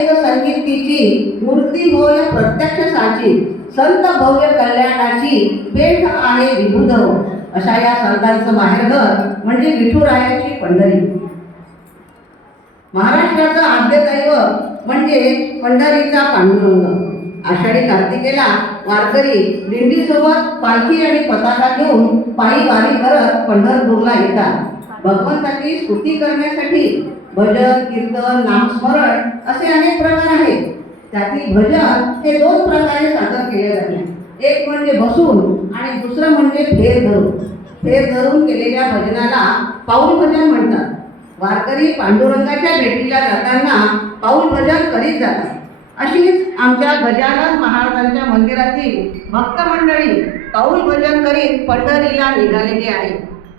संगीतीची मूर्ती होय प्रत्यक्ष साची, संत भव्य कल्याणाची पेठ आहे विबुध. अशा या संतांचं माहेरघर म्हणजे विठुरायाची पंढरी. महाराष्ट्राचं आद्य दैवत म्हणजे पंढरीचा पांडुरंग. आषाढी कार्तिकेला वारकरी दिंडीसोबत पालखी आणि पताका घेऊन पायी वारी करत पंढरपूरला येतात. भगवंताची स्तुती करण्यासाठी भजन, कीर्तन, नामस्मरण असे अनेक प्रकार आहेत. त्यातील भजन हे दोन प्रकारे सादर केले जाते. एक म्हणजे बसून आणि दुसरं म्हणजे फेर धरून. फेर धरून केलेल्या भजनाला पाऊल भजन म्हणतात. वारकरी पांडुरंगाच्या भेटीला जाताना पाऊल भजन करीत जातात. अशीच आमच्या गजानन महाराजांच्या मंदिरातील भक्त मंडळी पाऊल भजन करीत पंढरीला निघालेली आहे.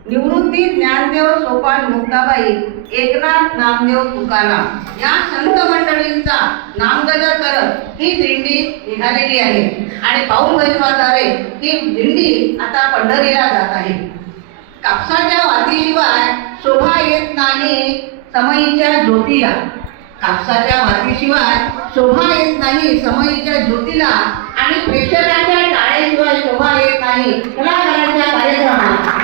निवृत्ती ज्ञानदेव सोपान मुक्ताबाई, एकनाथ नामदेव तुकाराम या संत मंडळींचा नामगजर करत ही दिंडी निघालेली आहे आणि पाऊल भजनाद्वारे ही दिंडी आता पंढरीला जात आहे. कापसाच्या वातीशिवाय शोभा येत नाही समईच्या ज्योतीला. कापसाच्या वातीशिवाय शोभा येत नाही समईच्या ज्योतीला आणि प्रेक्षकांच्या टाळ्याशिवाय शोभा येत नाही कलाकारांच्या कार्यक्रमाला.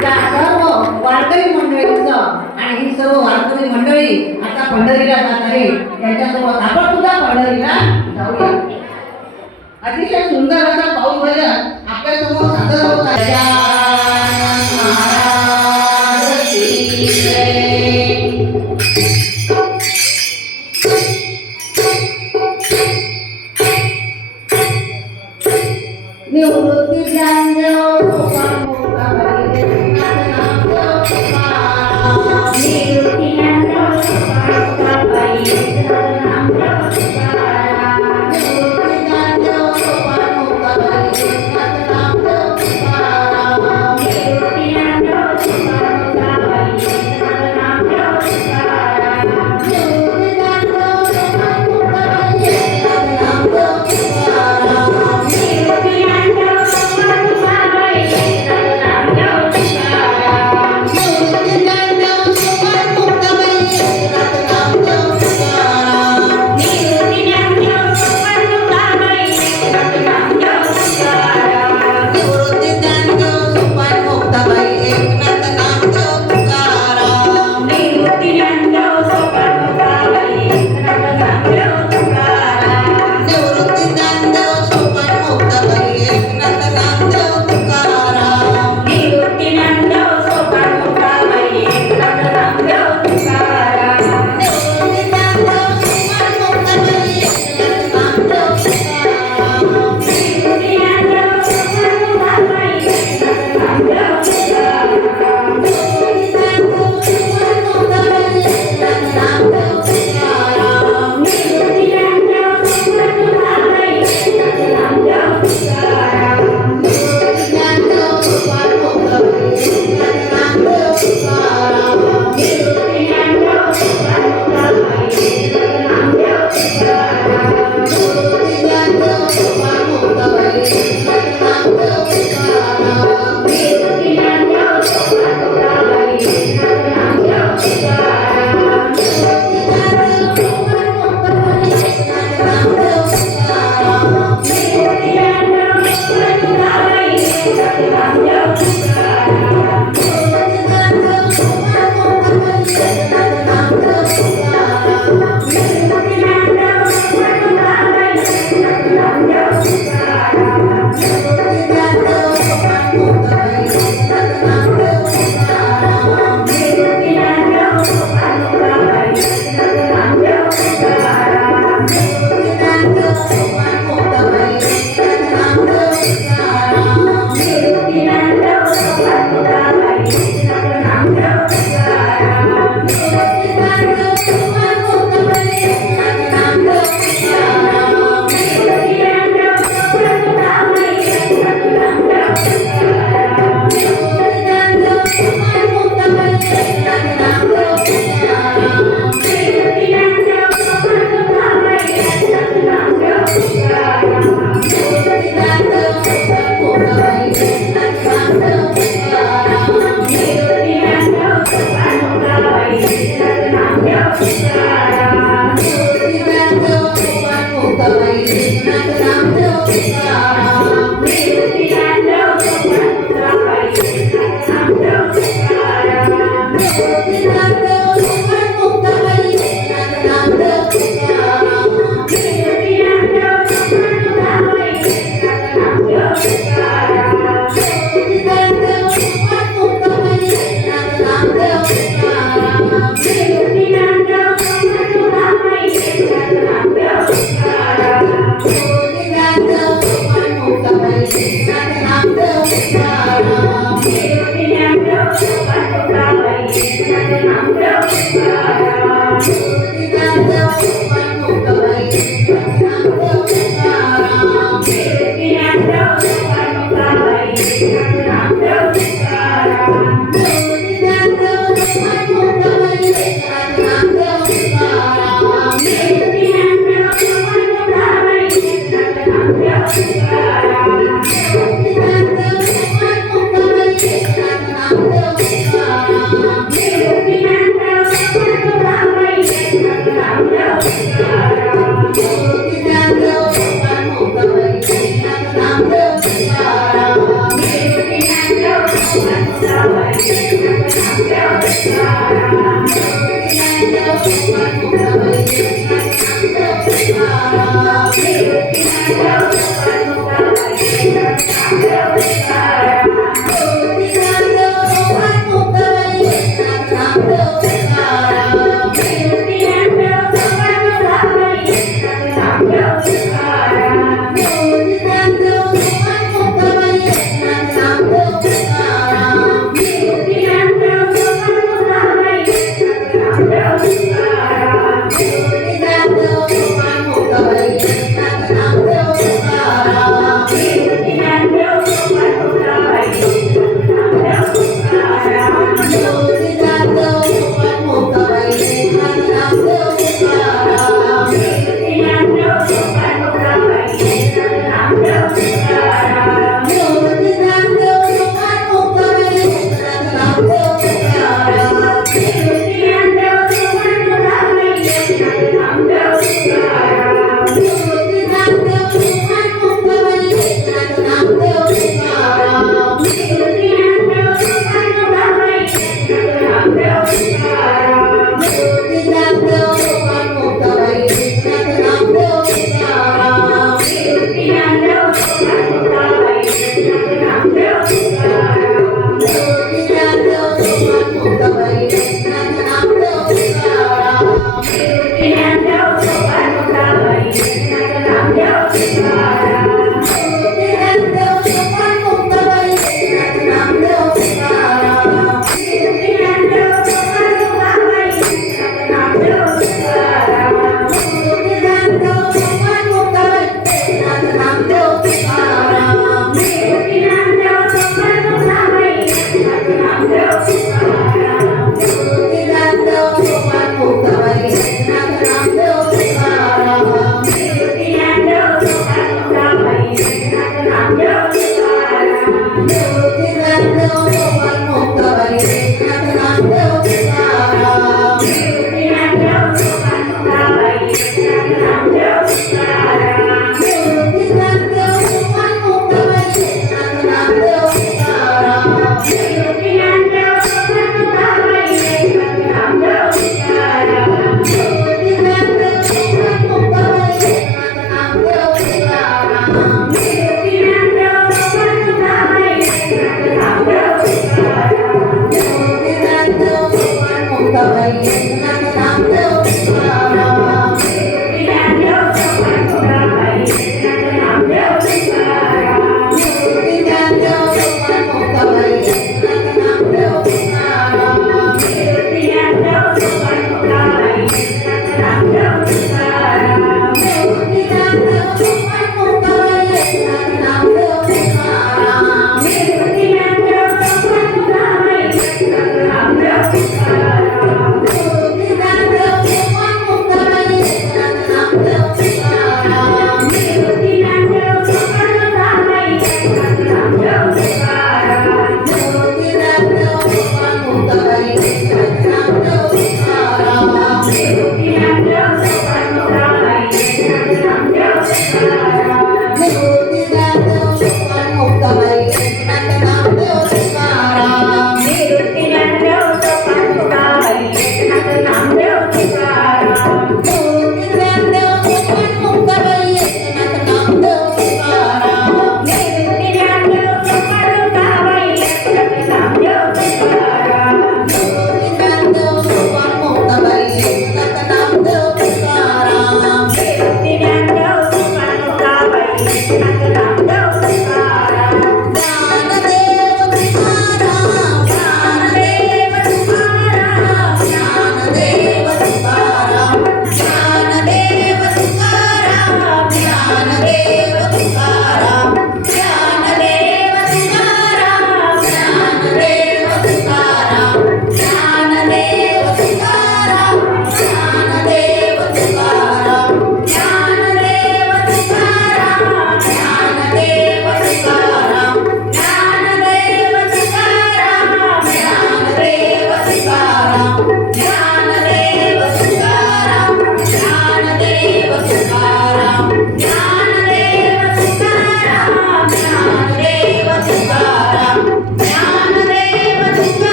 त्या सर्व वारकरी मंडळींचं आणि ही सर्व वारकरी मंडळी आता पंढरीला जात आहे. त्यांच्यासोबत आपण सुद्धा पंढरीला जाऊया. अतिशय सुंदर असा पाऊल भजन आपल्यासमोर सादर होत आहे. निवृत्ती ज्ञानदेव सोपान मुक्ताबाई, एकनाथ नामदेव तुकाराम. निवृत्ती ज्ञानदेव सोपान मुक्ताबाई, एकनाथ नामदेव तुकाराम. निवृत्ती ज्ञानदेव सोपान मुक्ताबाई, एकनाथ नामदेव तुकाराम. निवृत्ती ज्ञानदेव सोपान मुक्ताबाई, एकनाथ नामदेव तुकाराम.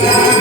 तुकाराम